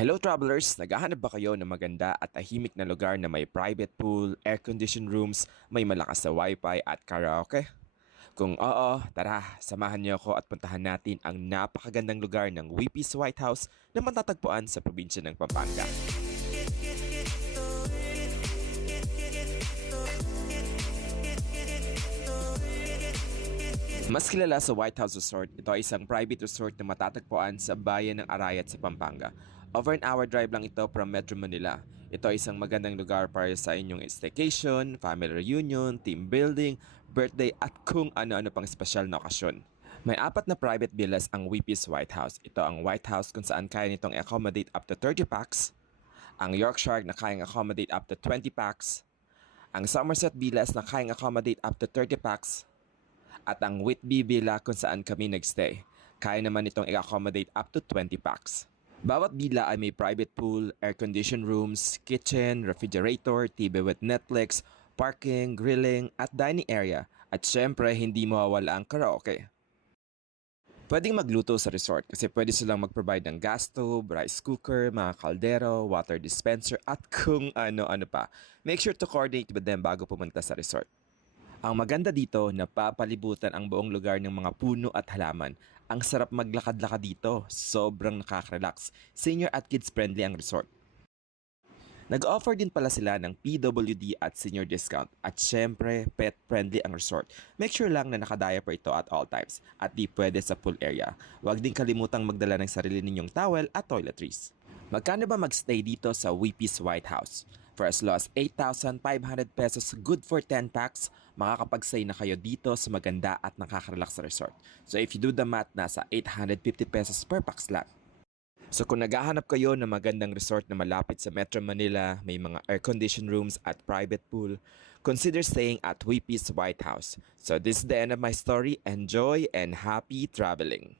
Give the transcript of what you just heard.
Hello travelers! Naghahanap ba kayo ng maganda at tahimik na lugar na may private pool, air-conditioned rooms, may malakas na wifi at karaoke? Kung oo, tara, samahan niyo ako at puntahan natin ang napakagandang lugar ng Whippy's White House na matatagpuan sa probinsya ng Pampanga. Mas kilala sa White House Resort, ito ay isang private resort na matatagpuan sa bayan ng Arayat sa Pampanga. Over an hour drive lang ito from Metro Manila. Ito ay isang magandang lugar para sa inyong staycation, family reunion, team building, birthday at kung ano-ano pang espesyal na okasyon. May 4 na private villas ang Whippy's White House. Ito ang White House kung saan kaya nitong accommodate up to 30 packs. Ang Yorkshire na kayang accommodate up to 20 packs. Ang Somerset Villas na kayang accommodate up to 30 packs. At ang Whitby Villa kung saan kami nagstay. Kaya naman itong i-accommodate up to 20 packs. Bawat villa ay may private pool, air-conditioned rooms, kitchen, refrigerator, TV with Netflix, parking, grilling, at dining area. At syempre, hindi mawawala ang karaoke. Pwedeng magluto sa resort kasi pwede silang mag-provide ng gas stove, rice cooker, mga kaldero, water dispenser, at kung ano-ano pa. Make sure to coordinate with them bago pumunta sa resort. Ang maganda dito, napapalibutan ang buong lugar ng mga puno at halaman. Ang sarap maglakad-lakad dito, sobrang nakaka-relax. Senior at kids friendly ang resort. Nag-offer din pala sila ng PWD at senior discount. At syempre, pet friendly ang resort. Make sure lang na naka-diaper ito at all times. At di pwede sa pool area. Huwag din kalimutang magdala ng sarili ninyong towel at toiletries. Magkano ba magstay dito sa Whippy's White House? For as low as 8,500 pesos, good for 10 packs, makakapag-stay na kayo dito sa maganda at nakaka-relax na resort. So if you do the math, nasa 850 pesos per packs lang. So kung naghahanap kayo ng magandang resort na malapit sa Metro Manila, may mga air-conditioned rooms at private pool, consider staying at Whippy's White House. So this is the end of my story. Enjoy and happy traveling!